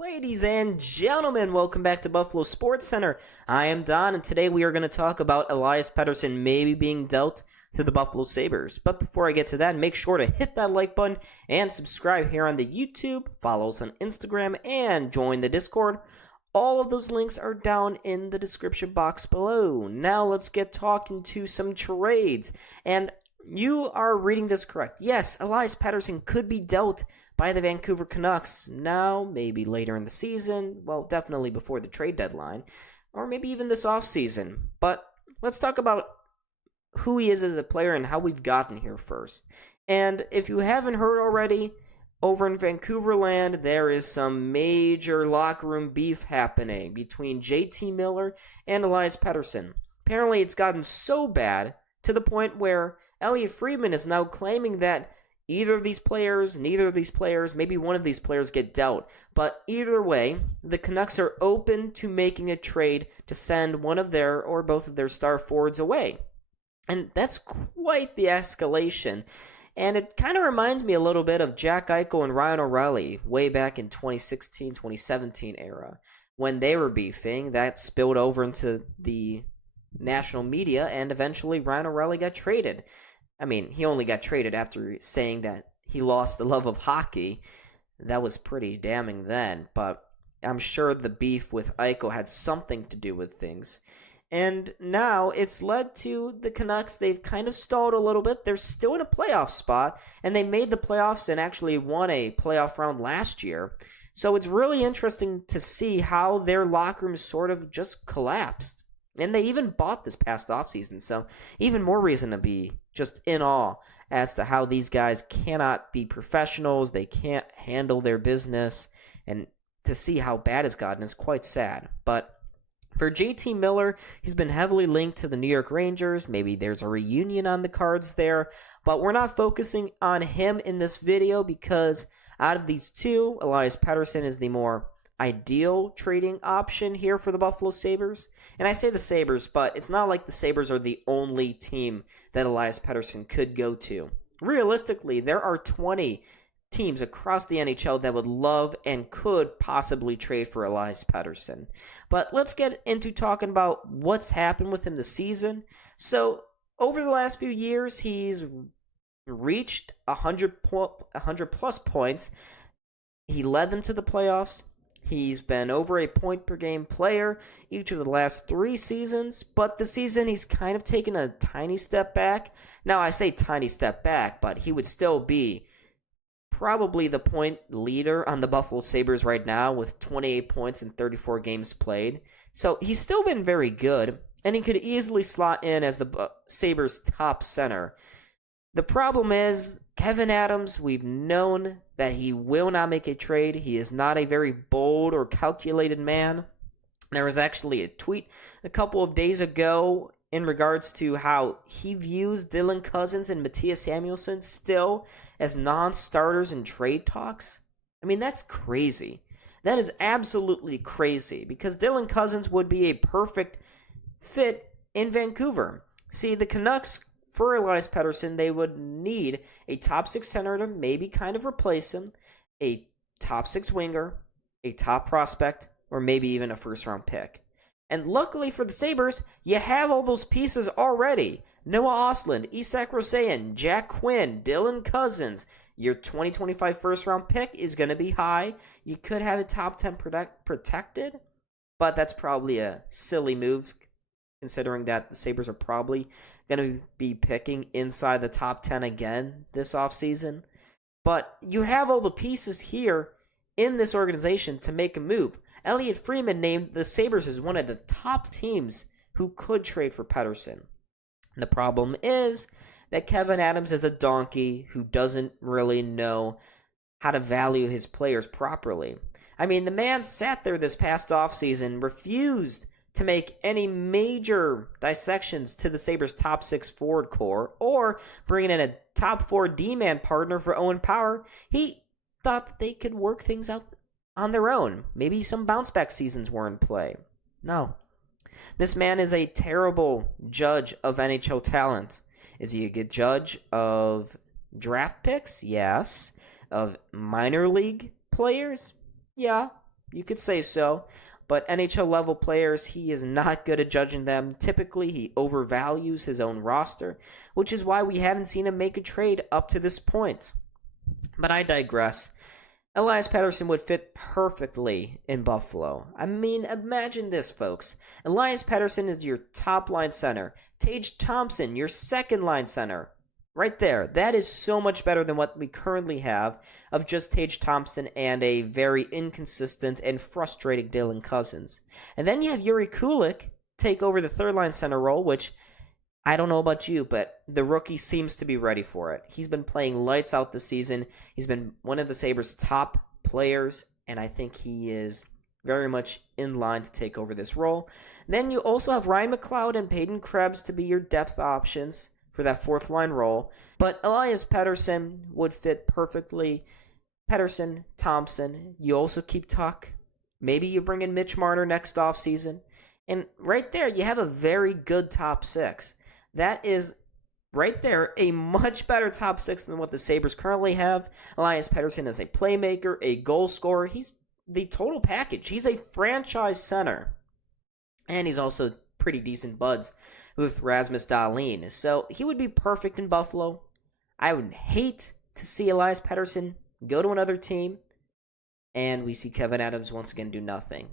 Ladies and gentlemen, welcome back to Buffalo Sports Center. I am Don, and today we are going to talk about Elias Pettersson maybe being dealt to the Buffalo Sabres. But before I get to that, make sure to hit that like button and subscribe here on the YouTube, follow us on Instagram, and join the Discord. All of those links are down in the description box below. Now let's get talking to some trades. And you are reading this correct. Yes, Elias Pettersson could be dealt by the Vancouver Canucks now, maybe later in the season, well, definitely before the trade deadline, or maybe even this offseason. But let's talk about who he is as a player and how we've gotten here first. And if you haven't heard already, over in Vancouver land, there is some major locker room beef happening between JT Miller and Elias Pettersson. Apparently, it's gotten so bad to the point where Elliotte Friedman is now claiming that neither of these players, maybe one of these players get dealt. But either way, the Canucks are open to making a trade to send one of their or both of their star forwards away. And that's quite the escalation. And it kind of reminds me a little bit of Jack Eichel and Ryan O'Reilly way back in 2016, 2017 era. When they were beefing, that spilled over into the national media, and eventually Ryan O'Reilly got traded. I mean, he only got traded after saying that he lost the love of hockey. That was pretty damning then, but I'm sure the beef with Eichel had something to do with things. And now it's led to the Canucks. They've kind of stalled a little bit. They're still in a playoff spot, and they made the playoffs and actually won a playoff round last year. So it's really interesting to see how their locker room sort of just collapsed. And they even bought this past offseason, so even more reason to be just in awe as to how these guys cannot be professionals, they can't handle their business, and to see how bad it's gotten is quite sad. But for JT Miller, he's been heavily linked to the New York Rangers. Maybe there's a reunion on the cards there, but we're not focusing on him in this video because out of these two, Elias Pettersson is the more ideal trading option here for the Buffalo Sabres. And I say the Sabres, but it's not like the Sabres are the only team that Elias Pettersson could go to. Realistically, there are 20 teams across the NHL that would love and could possibly trade for Elias Pettersson. But let's get into talking about what's happened with him this season. So, over the last few years, he's reached 100 plus points. He led them to the playoffs. He's been over a point-per-game player each of the last 3 seasons, but this season he's kind of taken a tiny step back. Now, I say tiny step back, but he would still be probably the point leader on the Buffalo Sabres right now with 28 points in 34 games played. So he's still been very good, and he could easily slot in as the Sabres' top center. The problem is, Kevyn Adams, we've known that he will not make a trade. He is not a very bold or calculated man. There was actually a tweet a couple of days ago in regards to how he views Dylan Cousins and Mattias Samuelsson still as non-starters in trade talks. I mean, that's crazy. That is absolutely crazy because Dylan Cousins would be a perfect fit in Vancouver. See, the Canucks, for Elias Pettersson, they would need a top 6 center to maybe kind of replace him, a top 6 winger, a top prospect, or maybe even a first-round pick. And luckily for the Sabres, you have all those pieces already. Noah Ostlund, Isak Roseyan, Jack Quinn, Dylan Cousins. Your 2025 first-round pick is going to be high. You could have a top 10 protected, but that's probably a silly move considering that the Sabres are probably going to be picking inside the top 10 again this offseason. But you have all the pieces here in this organization to make a move. Elliotte Friedman named the Sabres as one of the top teams who could trade for Pettersson. The problem is that Kevyn Adams is a donkey who doesn't really know how to value his players properly. I mean, the man sat there this past offseason, refused to make any major dissections to the Sabres' top 6 forward core or bringing in a top 4 D-man partner for Owen Power. He thought that they could work things out on their own. Maybe some bounce-back seasons were in play. No. This man is a terrible judge of NHL talent. Is he a good judge of draft picks? Yes. Of minor league players? Yeah. You could say so. But NHL level players, he is not good at judging them. Typically, he overvalues his own roster, which is why we haven't seen him make a trade up to this point. But I digress. Elias Pettersson would fit perfectly in Buffalo. I mean, imagine this, folks. Elias Pettersson is your top-line center. Tage Thompson, your second-line center. Right there. That is so much better than what we currently have of just Tage Thompson and a very inconsistent and frustrating Dylan Cousins. And then you have Yuri Kulik take over the third-line center role, which I don't know about you, but the rookie seems to be ready for it. He's been playing lights out this season. He's been one of the Sabres' top players, and I think he is very much in line to take over this role. Then you also have Ryan McLeod and Peyton Krebs to be your depth options for that fourth line role. But Elias Pettersson would fit perfectly. Pettersson, Thompson. You also keep Tuck. Maybe you bring in Mitch Marner next offseason. And right there, you have a very good top six. That is, right there, a much better top six than what the Sabres currently have. Elias Pettersson is a playmaker, a goal scorer. He's the total package. He's a franchise center. And he's also pretty decent buds with Rasmus Dahlin. So he would be perfect in Buffalo. I would hate to see Elias Pettersson go to another team and we see Kevin Adams once again do nothing.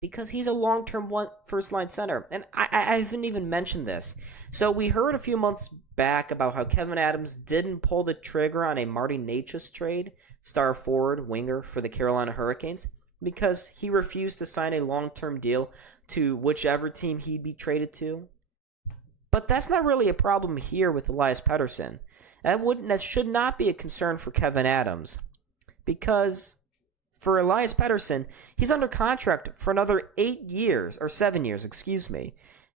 Because he's a long-term first-line center. And I haven't even mentioned this. So we heard a few months back about how Kevin Adams didn't pull the trigger on a Marty Necas trade, star forward, winger for the Carolina Hurricanes, because he refused to sign a long-term deal to whichever team he'd be traded to. But that's not really a problem here with Elias Pettersson. That should not be a concern for Kevin Adams. Because for Elias Pettersson, he's under contract for another 7 years,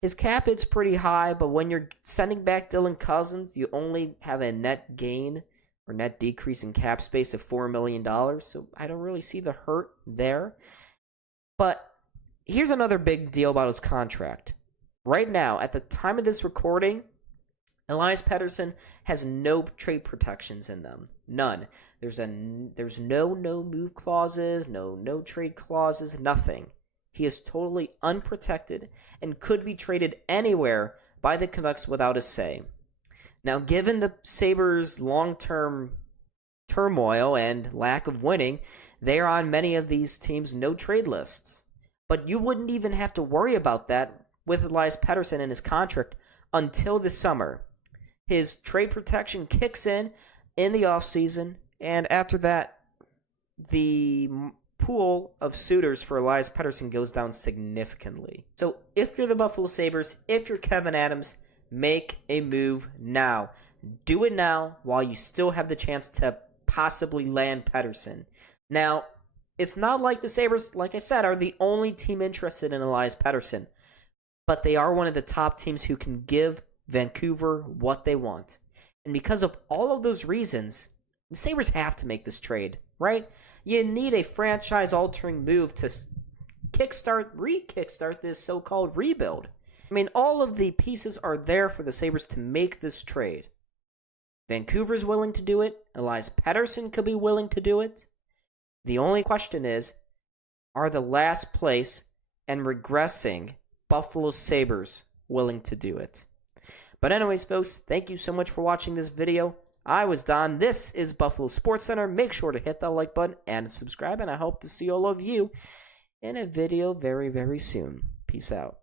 His cap hit's pretty high, but when you're sending back Dylan Cousins, you only have a net gain or net decrease in cap space of $4 million, so I don't really see the hurt there. But here's another big deal about his contract. Right now, at the time of this recording, Elias Pettersson has no trade protections in them. None. There's no move clauses, no trade clauses, nothing. He is totally unprotected and could be traded anywhere by the Canucks without a say. Now, given the Sabres' long-term turmoil and lack of winning, they are on many of these teams' no-trade lists. But you wouldn't even have to worry about that with Elias Pettersson and his contract until the summer. His trade protection kicks in the offseason, and after that, the pool of suitors for Elias Pettersson goes down significantly. So if you're the Buffalo Sabres, if you're Kevin Adams, make a move now. Do it now while you still have the chance to possibly land Pettersson. Now, it's not like the Sabres, like I said, are the only team interested in Elias Pettersson, but they are one of the top teams who can give Vancouver what they want. And because of all of those reasons, the Sabres have to make this trade, right? You need a franchise-altering move to re-kickstart this so-called rebuild. I mean, all of the pieces are there for the Sabres to make this trade. Vancouver's willing to do it. Elias Pettersson could be willing to do it. The only question is, are the last place and regressing Buffalo Sabres willing to do it? But anyways, folks, thank you so much for watching this video. I was Don. This is Buffalo SportsCenter. Make sure to hit that like button and subscribe, and I hope to see all of you in a video very, very soon. Peace out.